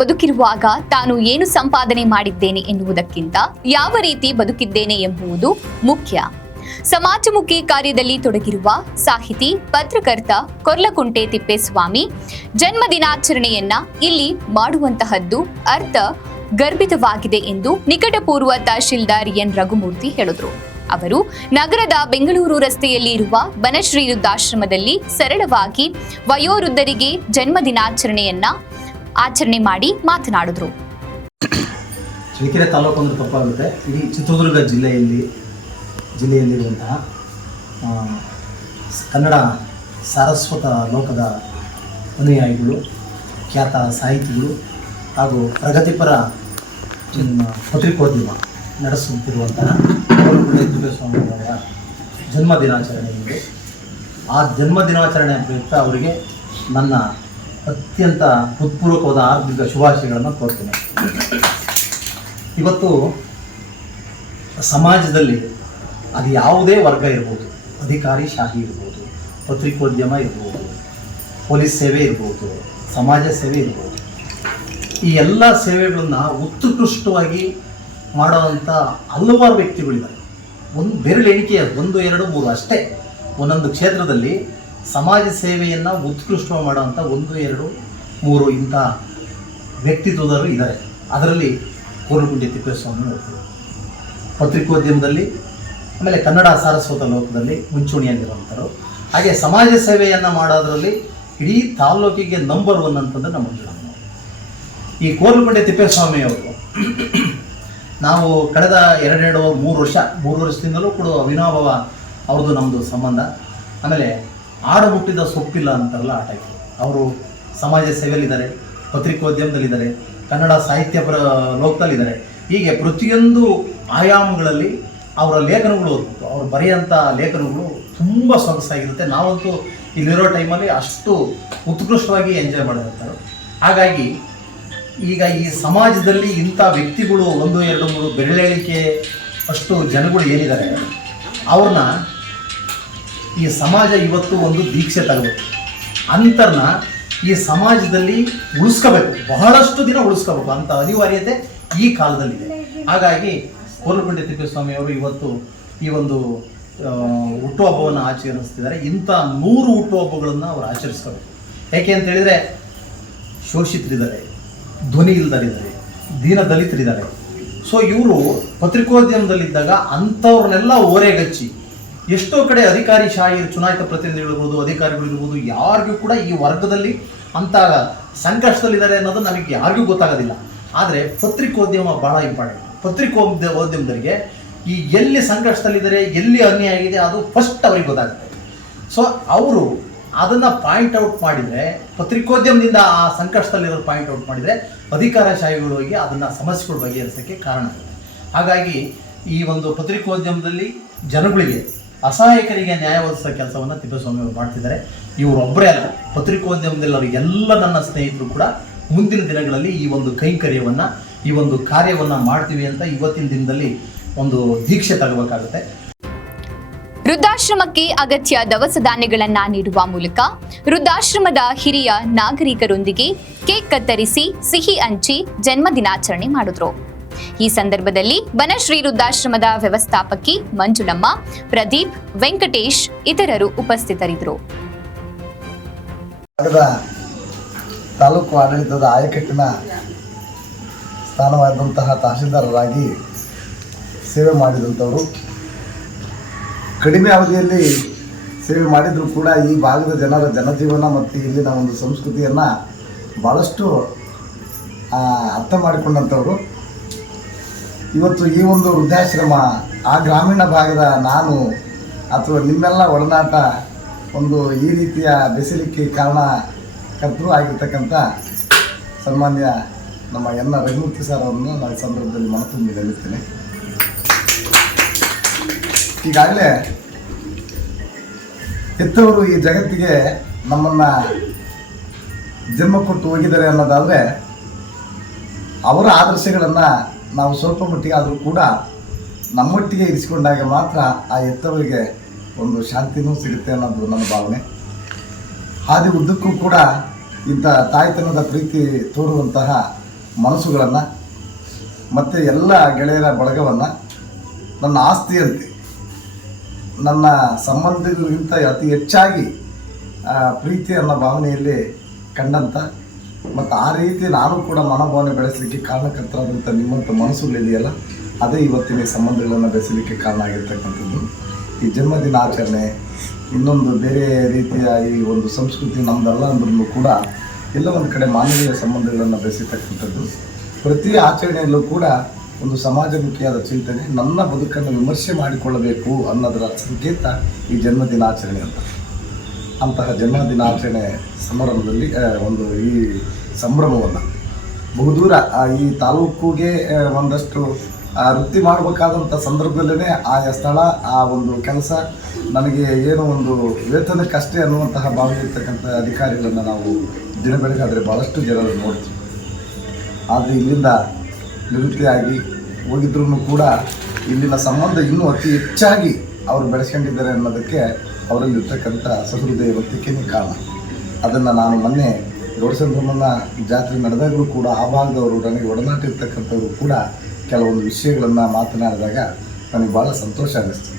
ಬದುಕಿರುವಾಗ ತಾನು ಏನು ಸಂಪಾದನೆ ಮಾಡಿದ್ದೇನೆ ಎನ್ನುವುದಕ್ಕಿಂತ ಯಾವ ರೀತಿ ಬದುಕಿದ್ದೇನೆ ಎಂಬುದು ಮುಖ್ಯ. ಸಮಾಜಮುಖಿ ಕಾರ್ಯದಲ್ಲಿ ತೊಡಗಿರುವ ಸಾಹಿತಿ, ಪತ್ರಕರ್ತ ಕೊರ್ಲಕುಂಟೆ ತಿಪ್ಪೇಸ್ವಾಮಿ ಜನ್ಮ ದಿನಾಚರಣೆಯನ್ನ ಇಲ್ಲಿ ಮಾಡುವಂತಹದ್ದು ಅರ್ಥ ಗರ್ಭಿತವಾಗಿದೆ ಎಂದು ನಿಕಟಪೂರ್ವ ತಹಶೀಲ್ದಾರ್ ಎನ್ ರಘುಮೂರ್ತಿ ಹೇಳಿದರು. ಅವರು ನಗರದ ಬೆಂಗಳೂರು ರಸ್ತೆಯಲ್ಲಿ ಇರುವ ಬನಶ್ರೀ ವೃದ್ಧಾಶ್ರಮದಲ್ಲಿ ಸರಳವಾಗಿ ವಯೋವೃದ್ಧರಿಗೆ ಜನ್ಮ ದಿನಾಚರಣೆಯನ್ನ ಆಚರಣೆ ಮಾಡಿ ಮಾತನಾಡಿದರು. ಚಳ್ಳಕೆರೆ ತಾಲೂಕು ಅಂದ್ರೆ ತಪ್ಪಾಗುತ್ತೆ, ಇಡೀ ಚಿತ್ರದುರ್ಗ ಜಿಲ್ಲೆಯಲ್ಲಿರುವಂತಹ ಕನ್ನಡ ಸಾರಸ್ವತ ಲೋಕದ ಅನುಯಾಯಿಗಳು, ಖ್ಯಾತ ಸಾಹಿತಿಗಳು ಹಾಗೂ ಪ್ರಗತಿಪರ ಪತ್ರಿಕೋದ್ಯಮ ನಡೆಸುತ್ತಿರುವಂತಹ ಕೊರ್ಲಕುಂಟೆ ತಿಪ್ಪೇಸ್ವಾಮಿಯವರ ಜನ್ಮ ದಿನಾಚರಣೆ ಇದೆ. ಆ ಜನ್ಮ ದಿನಾಚರಣೆ ಪ್ರಯುಕ್ತ ಅವರಿಗೆ ನನ್ನ ಅತ್ಯಂತ ಹೃತ್ಪೂರ್ವಕವಾದ ಆರ್ಥಿಕ ಶುಭಾಶಯಗಳನ್ನು ಕೋರ್ತೇನೆ. ಇವತ್ತು ಸಮಾಜದಲ್ಲಿ ಅದು ಯಾವುದೇ ವರ್ಗ ಇರ್ಬೋದು, ಅಧಿಕಾರಿ ಶಾಹಿ ಇರ್ಬೋದು, ಪತ್ರಿಕೋದ್ಯಮ ಇರ್ಬೋದು, ಪೊಲೀಸ್ ಸೇವೆ ಇರ್ಬೋದು, ಸಮಾಜ ಸೇವೆ ಇರ್ಬೋದು, ಈ ಎಲ್ಲ ಸೇವೆಗಳನ್ನು ಉತ್ಕೃಷ್ಟವಾಗಿ ಮಾಡೋವಂಥ ಹಲವಾರು ವ್ಯಕ್ತಿಗಳಿದ್ದಾರೆ. ಒಂದು ಬೆರಳು ಎಣಿಕೆ 1, 2, 3 ಅಷ್ಟೇ ಒಂದೊಂದು ಕ್ಷೇತ್ರದಲ್ಲಿ ಸಮಾಜ ಸೇವೆಯನ್ನು ಉತ್ಕೃಷ್ಟವಾಗಿ ಮಾಡೋವಂಥ 1, 2, 3 ಇಂಥ ವ್ಯಕ್ತಿತ್ವದವರು ಇದ್ದಾರೆ. ಅದರಲ್ಲಿ ಕೊರ್ಲಕುಂಟೆ ತಿಪ್ಪೇಸ್ವಾಮಿ ಅವರು ಪತ್ರಿಕೋದ್ಯಮದಲ್ಲಿ, ಆಮೇಲೆ ಕನ್ನಡ ಸಾರಸ್ವತ ಲೋಕದಲ್ಲಿ ಮುಂಚೂಣಿಯಲ್ಲಿರುವಂಥರು. ಹಾಗೆ ಸಮಾಜ ಸೇವೆಯನ್ನು ಮಾಡೋದರಲ್ಲಿ ಇಡೀ ತಾಲ್ಲೂಕಿಗೆ ನಂಬರ್ 1 ಅಂತಂದರೆ ನಮ್ಮ ಮಂಜುಳಮ್ಮ. ಈ ಕೊರ್ಲಕುಂಟೆ ತಿಪ್ಪೇಸ್ವಾಮಿಯವರು ನಾವು ಕಳೆದ 3 ವರ್ಷದಿಂದಲೂ ಕೂಡ ಅವಿನಾಭಾವ ಅವ್ರದ್ದು ನಮ್ಮದು ಸಂಬಂಧ. ಆಮೇಲೆ ಆಡು ಮುಟ್ಟಿದ ಸೊಪ್ಪಿಲ್ಲ ಅಂತಾರಲ್ಲ ಆ ಟೈಪ್. ಅವರು ಸಮಾಜ ಸೇವೆಯಲ್ಲಿದ್ದಾರೆ, ಪತ್ರಿಕೋದ್ಯಮದಲ್ಲಿದ್ದಾರೆ, ಕನ್ನಡ ಸಾಹಿತ್ಯ ಲೋಕದಲ್ಲಿದ್ದಾರೆ. ಹೀಗೆ ಪ್ರತಿಯೊಂದು ಆಯಾಮಗಳಲ್ಲಿ ಅವರ ಲೇಖನಗಳು, ಅವ್ರು ಬರೆಯೋಂಥ ಲೇಖನಗಳು ತುಂಬ ಸೊಗಸಾಗಿರುತ್ತೆ. ನಾವಂತೂ ಇಲ್ಲಿರೋ ಟೈಮಲ್ಲಿ ಅಷ್ಟು ಉತ್ಕೃಷ್ಟವಾಗಿ ಎಂಜಾಯ್ ಮಾಡಿರ್ತಾರೆ. ಹಾಗಾಗಿ ಈಗ ಈ ಸಮಾಜದಲ್ಲಿ ಇಂಥ ವ್ಯಕ್ತಿಗಳು 1, 2, 3 ಬೆರಳೆಣಿಕೆ ಅಷ್ಟು ಜನಗಳು ಏನಿದ್ದಾರೆ, ಅವ್ರನ್ನ ಈ ಸಮಾಜ ಇವತ್ತು ಒಂದು ದೀಕ್ಷೆ ತಗಬೇಕು. ಅಂತರ್ನ ಈ ಸಮಾಜದಲ್ಲಿ ಉಳಿಸ್ಕೋಬೇಕು, ಬಹಳಷ್ಟು ದಿನ ಉಳಿಸ್ಕೋಬೇಕು ಅಂತ ಅನಿವಾರ್ಯತೆ ಈ ಕಾಲದಲ್ಲಿದೆ. ಹಾಗಾಗಿ ಕೊರ್ಲಕುಂಟೆ ತಿಪ್ಪೇಸ್ವಾಮಿಯವರು ಇವತ್ತು ಈ ಒಂದು ಹುಟ್ಟುಹಬ್ಬವನ್ನು ಆಚರಿಸ್ತಿದ್ದಾರೆ. ಇಂಥ 100 ಹುಟ್ಟುಹಬ್ಬಗಳನ್ನು ಅವರು ಆಚರಿಸ್ಕೋಬೇಕು. ಯಾಕೆ ಅಂತ ಹೇಳಿದರೆ, ಶೋಷಿತರಿದ್ದಾರೆ, ಧ್ವನಿ ಇಲ್ದರಿದ್ದಾರೆ, ದೀನ ದಲಿತರಿದ್ದಾರೆ. ಸೊ ಇವರು ಪತ್ರಿಕೋದ್ಯಮದಲ್ಲಿದ್ದಾಗ ಅಂಥವ್ರನ್ನೆಲ್ಲ ಓರೆಗಚ್ಚಿ ಎಷ್ಟೋ ಕಡೆ ಅಧಿಕಾರಿ ಶಾಹಿ, ಚುನಾಯಿತ ಪ್ರತಿನಿಧಿಗಳಿರ್ಬೋದು, ಅಧಿಕಾರಿಗಳಿರ್ಬೋದು, ಯಾರಿಗೂ ಕೂಡ ಈ ವರ್ಗದಲ್ಲಿ ಅಂಥ ಸಂಕಷ್ಟದಲ್ಲಿದ್ದಾರೆ ಅನ್ನೋದು ನಮಗೆ ಯಾರಿಗೂ ಗೊತ್ತಾಗೋದಿಲ್ಲ. ಆದರೆ ಪತ್ರಿಕೋದ್ಯಮ ಭಾಳ ಇಂಪಾರ್ಟೆಂಟ್. ಪತ್ರಿಕೋದ್ಯಮದವರಿಗೆ ಈ ಎಲ್ಲಿ ಸಂಕಷ್ಟದಲ್ಲಿದ್ದಾರೆ, ಎಲ್ಲಿ ಅನ್ಯಾಯ ಆಗಿದೆ, ಅದು ಫಸ್ಟ್ ಅವ್ರಿಗೆ ಗೊತ್ತಾಗುತ್ತೆ. ಸೊ ಅವರು ಅದನ್ನು ಪಾಯಿಂಟ್ ಔಟ್ ಮಾಡಿದರೆ, ಪತ್ರಿಕೋದ್ಯಮದಿಂದ ಆ ಸಂಕಷ್ಟದಲ್ಲಿರೋ ಪಾಯಿಂಟ್ ಔಟ್ ಮಾಡಿದರೆ ಅಧಿಕಾರಶಾಹಿಗಳು ಹೋಗಿ ಅದನ್ನು ಸಮಸ್ಯೆಗಳು ಬಗೆಹರಿಸೋಕ್ಕೆ ಕಾರಣ ಆಗುತ್ತೆ. ಹಾಗಾಗಿ ಈ ಒಂದು ಪತ್ರಿಕೋದ್ಯಮದಲ್ಲಿ ಜನಗಳಿಗೆ, ಅಸಹಾಯಕರಿಗೆ ನ್ಯಾಯ ಒದಗಿಸೋ ಕೆಲಸವನ್ನು ತಿಪ್ಪೇಸ್ವಾಮಿ ಅವರು ಮಾಡ್ತಿದ್ದಾರೆ. ಇವರೊಬ್ಬರೇ ಅಲ್ಲ, ಪತ್ರಿಕೋದ್ಯಮದಲ್ಲಿ ಎಲ್ಲ ನನ್ನ ಸ್ನೇಹಿತರು ಕೂಡ ಮುಂದಿನ ದಿನಗಳಲ್ಲಿ ಈ ಒಂದು ಕೈಂಕರ್ಯವನ್ನು, ಈ ಒಂದು ಕಾರ್ಯವನ್ನು ಮಾಡ್ತೀವಿ ಅಂತ ಇವತ್ತಿನ ದಿನದಲ್ಲಿ ಒಂದು ದೀಕ್ಷೆ ತಗೋಬೇಕಾಗುತ್ತೆ. ವೃದ್ಧಾಶ್ರಮಕ್ಕೆ ಅಗತ್ಯ ದವಸ ಧಾನ್ಯಗಳನ್ನ ನೀಡುವ ಮೂಲಕ ವೃದ್ಧಾಶ್ರಮದ ಹಿರಿಯ ನಾಗರಿಕರೊಂದಿಗೆ ಕೇಕ್ ಕತ್ತರಿಸಿ ಸಿಹಿ ಹಂಚಿ ಜನ್ಮ ದಿನಾಚರಣೆ ಮಾಡಿದ್ರು. ಈ ಸಂದರ್ಭದಲ್ಲಿ ಬನಶ್ರೀ ವೃದ್ಧಾಶ್ರಮದ ವ್ಯವಸ್ಥಾಪಕಿ ಮಂಜುಳಮ್ಮ, ಪ್ರದೀಪ್, ವೆಂಕಟೇಶ್ ಇತರರು ಉಪಸ್ಥಿತರಿದ್ದರು. ತಾಲೂಕು ಆಡಳಿತದ ಆಯಕಟ್ಟಿನ ಸ್ಥಾನವಾದಂತಹ ತಹಶೀಲ್ದಾರರಾಗಿ ಸೇವೆ ಮಾಡಿದಂಥವರು, ಕಡಿಮೆ ಅವಧಿಯಲ್ಲಿ ಸೇವೆ ಮಾಡಿದರೂ ಕೂಡ ಈ ಭಾಗದ ಜನರ ಜನಜೀವನ ಮತ್ತು ಇಲ್ಲಿನ ಒಂದು ಸಂಸ್ಕೃತಿಯನ್ನು ಭಾಳಷ್ಟು ಅರ್ಥ ಮಾಡಿಕೊಂಡಂಥವರು. ಇವತ್ತು ಈ ಒಂದು ವೃದ್ಧಾಶ್ರಮ ಆ ಗ್ರಾಮೀಣ ಭಾಗದ ನಾನು ಅಥವಾ ನಿಮ್ಮೆಲ್ಲ ಒಡನಾಟ ಒಂದು ಈ ರೀತಿಯ ಬೆಸಲಿಕ್ಕೆ ಕಾರಣಕರ್ತರು ಆಗಿರ್ತಕ್ಕಂಥ ಸನ್ಮಾನ್ಯ ನಮ್ಮ ಎನ್ ರಘುಮೂರ್ತಿ ಸರ್ ಅವರನ್ನು ನಾನು ಈ ಸಂದರ್ಭದಲ್ಲಿ ಮನತುಂಬಿ ನೆನೆಸ್ತೇನೆ. ಈಗಾಗಲೇ ಹೆತ್ತವರು ಈ ಜಗತ್ತಿಗೆ ನಮ್ಮನ್ನು ಜನ್ಮ ಕೊಟ್ಟು ಹೋಗಿದ್ದಾರೆ ಅನ್ನೋದಾದರೆ ಅವರ ಆದರ್ಶಗಳನ್ನು ನಾವು ಸ್ವಲ್ಪ ಮಟ್ಟಿಗೆ ಆದರೂ ಕೂಡ ನಮ್ಮೊಟ್ಟಿಗೆ ಇರಿಸಿಕೊಂಡಾಗ ಮಾತ್ರ ಆ ಹೆತ್ತವರಿಗೆ ಒಂದು ಶಾಂತಿನೂ ಸಿಗುತ್ತೆ ಅನ್ನೋದು ನನ್ನ ಭಾವನೆ. ಹಾದಿ ಉದ್ದಕ್ಕೂ ಕೂಡ ಇಂಥ ತಾಯ್ತನದ ಪ್ರೀತಿ ತೋರುವಂತಹ ಮನಸ್ಸುಗಳನ್ನು ಮತ್ತು ಎಲ್ಲ ಗೆಳೆಯರ ಬಳಗವನ್ನು ನನ್ನ ಆಸ್ತಿಯಂತೆ, ನನ್ನ ಸಂಬಂಧಿಗಳಿಗಿಂತ ಅತಿ ಹೆಚ್ಚಾಗಿ ಪ್ರೀತಿ ಅನ್ನೋ ಭಾವನೆಯಲ್ಲಿ ಕಂಡಂಥ ಮತ್ತು ಆ ರೀತಿ ನಾನು ಕೂಡ ಮನೋಭಾವನೆ ಬೆಳೆಸಲಿಕ್ಕೆ ಕಾರಣಕರ್ತರಾದಂಥ ನಿಮ್ಮಂಥ ಮನಸ್ಸುಗಳಿದೆಯಲ್ಲ, ಅದೇ ಇವತ್ತಿನ ಈ ಸಂಬಂಧಗಳನ್ನು ಬೆಳೆಸಲಿಕ್ಕೆ ಕಾರಣ ಆಗಿರ್ತಕ್ಕಂಥದ್ದು. ಈ ಜನ್ಮದಿನ ಆಚರಣೆ, ಇನ್ನೊಂದು ಬೇರೆ ರೀತಿಯ ಈ ಒಂದು ಸಂಸ್ಕೃತಿ ನಮ್ಮದಲ್ಲ ಅಂದ್ರೂ ಕೂಡ ಎಲ್ಲ ಒಂದು ಕಡೆ ಮಾನವೀಯ ಸಂಬಂಧಗಳನ್ನು ಬೆಳೆಸಿರ್ತಕ್ಕಂಥದ್ದು. ಪ್ರತಿ ಆಚರಣೆಯಲ್ಲೂ ಕೂಡ ಒಂದು ಸಮಾಜಮುಖಿಯಾದ ಚಿಂತನೆ, ನನ್ನ ಬದುಕನ್ನು ವಿಮರ್ಶೆ ಮಾಡಿಕೊಳ್ಳಬೇಕು ಅನ್ನೋದರ ಸಂಕೇತ ಈ ಜನ್ಮದಿನಾಚರಣೆ ಅಂತ. ಅಂತಹ ಜನ್ಮದಿನಾಚರಣೆ ಸಮಾರಂಭದಲ್ಲಿ ಒಂದು ಈ ಸಂಭ್ರಮವನ್ನು ಬಹುದೂರ ಈ ತಾಲೂಕಿಗೆ ಒಂದಷ್ಟು ವೃತ್ತಿ ಮಾಡಬೇಕಾದಂಥ ಸಂದರ್ಭದಲ್ಲೇ ಆಯಾ ಸ್ಥಳ, ಆ ಒಂದು ಕೆಲಸ, ನನಗೆ ಏನೋ ಒಂದು ವೇತನಕ್ಕಷ್ಟೇ ಅನ್ನುವಂತಹ ಭಾವನೆ ಇರ್ತಕ್ಕಂಥ ಅಧಿಕಾರಿಗಳನ್ನು ನಾವು ದಿನ ಬೆಳಗಾದರೆ ಭಾಳಷ್ಟು ಜನರನ್ನು ನೋಡ್ತೀವಿ. ಆದರೆ ಇಲ್ಲಿಂದ ನಿವೃತ್ತಿಯಾಗಿ ಹೋಗಿದ್ರೂ ಕೂಡ ಇಲ್ಲಿನ ಸಂಬಂಧ ಇನ್ನೂ ಅತಿ ಹೆಚ್ಚಾಗಿ ಅವರು ಬೆಳೆಸ್ಕೊಂಡಿದ್ದಾರೆ ಅನ್ನೋದಕ್ಕೆ ಅವರಲ್ಲಿರ್ತಕ್ಕಂಥ ಸಹೃದಯವತ್ತಿಕೆಯೇ ಕಾರಣ. ಅದನ್ನು ನಾನು ಮೊನ್ನೆ ಗೌಡಸಂದ್ರಮ್ಮನ ಜಾತ್ರೆ ನಡೆದಾಗಲೂ ಕೂಡ ಆ ಭಾಗದವರು, ನನಗೆ ಒಡನಾಟ ಇರ್ತಕ್ಕಂಥವ್ರು ಕೂಡ ಕೆಲವೊಂದು ವಿಷಯಗಳನ್ನು ಮಾತನಾಡಿದಾಗ ನನಗೆ ಭಾಳ ಸಂತೋಷ ಅನ್ನಿಸ್ತು.